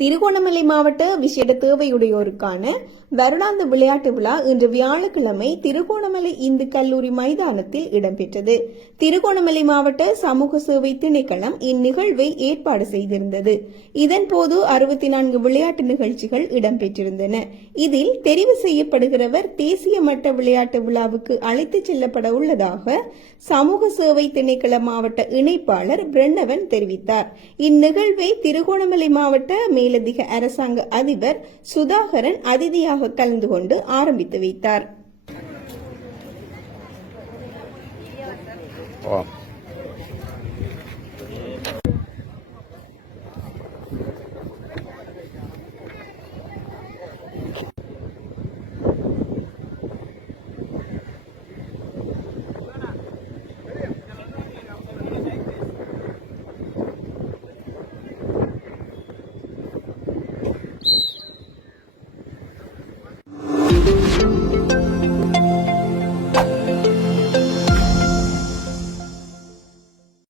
திருகோணமலை மாவட்ட விசேட தேவையுடையோருக்கான வருடாந்த விளையாட்டு விழா இன்று வியாழக்கிழமை திருகோணமலை இந்து கல்லூரி மைதானத்தில் இடம்பெற்றது. திருகோணமலை மாவட்ட சமூக சேவை திணைக்களம் இந்நிகழ்வை ஏற்பாடு செய்திருந்தது. இதன்போது 64 விளையாட்டு நிகழ்ச்சிகள் இடம்பெற்றிருந்தன. இதில் தெரிவு செய்யப்படுகிறவர் தேசிய மட்ட விளையாட்டு விழாவுக்கு அழைத்துச் செல்லப்பட உள்ளதாக சமூக சேவை திணைக்கள மாவட்ட இணைப்பாளர் பிரணவன் தெரிவித்தார். இந்நிகழ்வை திருகோணமலை மாவட்ட மேலதிக அரசாங்க அதிபர் சுதாகரன் அதிதியாக கலந்து கொண்டு ஆரம்பித்து வைத்தார்.